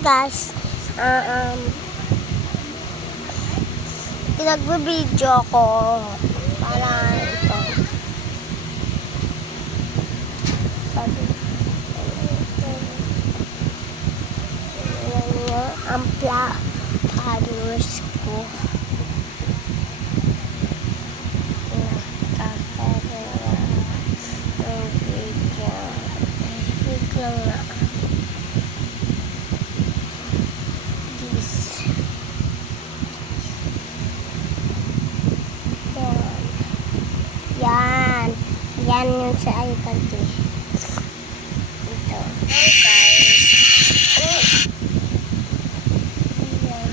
guys, nagbe-video ko para ito. Ang followers ko. Yan yung sa iPad eh. Ito. Okay, guys. Yan.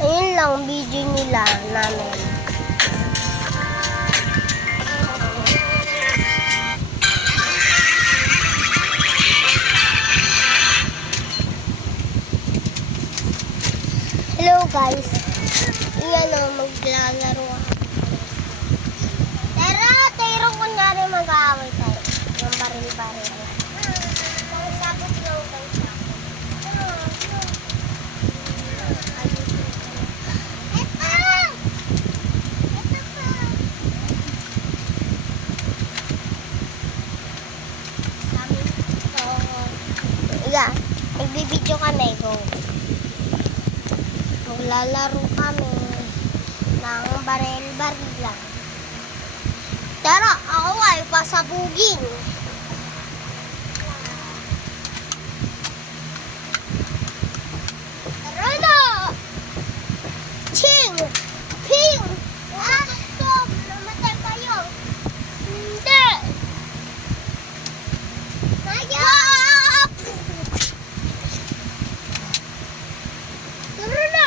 Ayun lang video nila namin. Hello guys. Iyan o, maglalaro ako. Pero kunyari mag-aaway tayo. Yung baril-baril. Sabot lang guys. Yeah, nagbibideo kami. Go. Maglalaro kami ng baril-baril lang. Pero ako ay pasabugin. Tara na! Ching! Ping! Stop! Namatay kayo! Hindi! Kaya! Tara na!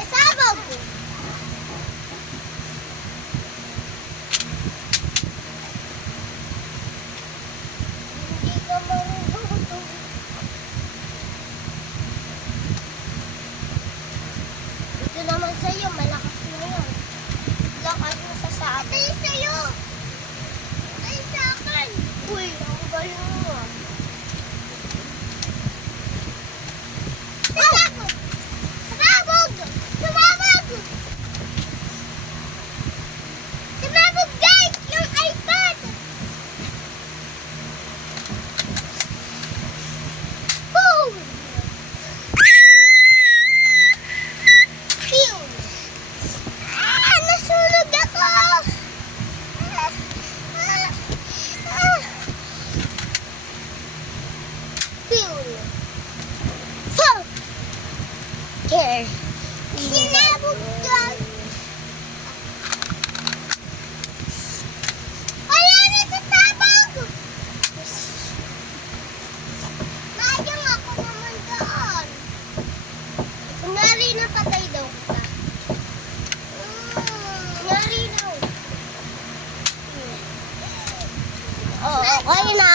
Isabog! Hindi ka marunong. Ito naman sa'yo, malakas na yun. Lakas mo sa atin. Ito yung sa'yo! Ito yung sa akin! Uy, ang galing mo. Sabog! Sabog! Sabog! Sabog guys! Yung iPad! Boom! Pew! Nasunog ako! Pew! Fuck! Here. Sinabog dyan! Wala na sa sabog! Mayang ako naman doon. Kunyari na patay daw kita. Kunyari na. Oo, okay na.